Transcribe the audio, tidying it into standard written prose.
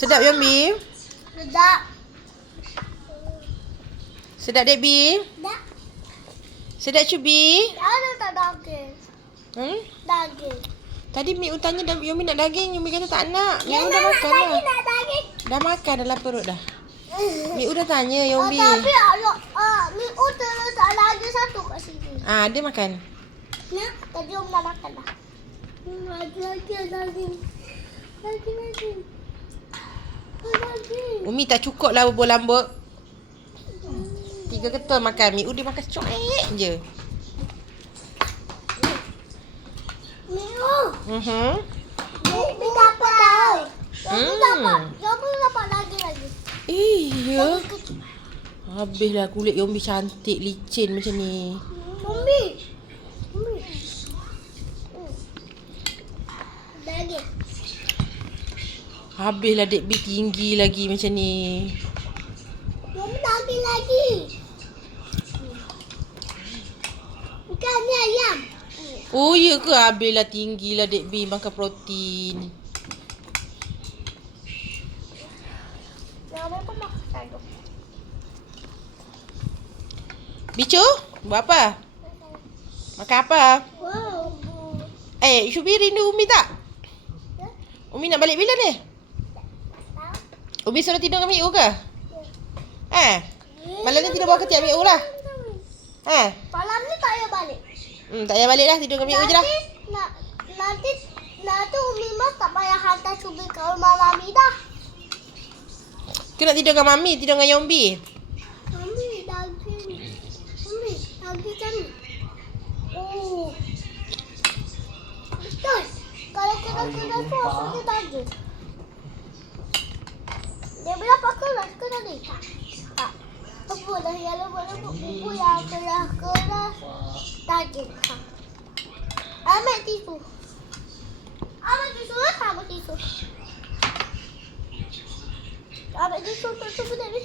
Sedap Yombi? Sedap. Sedap Debbie? Sedap. Sedap Cubi? Ada tak daging? Daging. Tadi Miu tanya Yombi nak daging. Yombi kata tak nak. Miu Nak dah makan dah. daging, nak daging. Dah makan dalam perut dah. Miu dah tanya Yombi. Tapi Miu terletak daging satu kat sini. Dia makan. Ya, tadi Om dah makan dah. Lagi daging. Daging. Umi tak cukup lah bubur lambuk. 3 ketul makan. Miu dia makan cuek je. Miu. Miu dapat dah. Yombi dapat lagi. Iya. Habislah kulit Yombi cantik licin macam ni. Yombi. Daging. Habislah Debbie tinggi lagi macam ni. Yombi daging lagi. Bukan ni ayam. Oh ya ke? Habislah tinggilah Debbie makan protein. Yombi pun makan tu. Bicu, buat apa? Makan apa? Wow. Syubi rindu Umi tak? Umi nak balik bila ni? Umi suruh tidur dengan Miu ke? Malam ni tidur bawah ketiak Miu lah. Malam ni tak payah balik. Tak payah balik lah. Tidur dengan Miu je lah. Nanti Umi Mas tak payah hantar Cubi ke rumah Mami dah. Kau nak tidur dengan Mami, tidur dengan Yombi. Mami, daging. Mami, daging kan. Oh. Betul. Kalau kedai-kedai tu asalnya daging. Dia berapa keras ke tadi? Tak. Bubur dah yang lembut-lembut. Bubur yang keras-keras. Daging. Ambil tisu. Ambil tisu. Ambil tisu. Ambil tisu untuk Cubi tadi.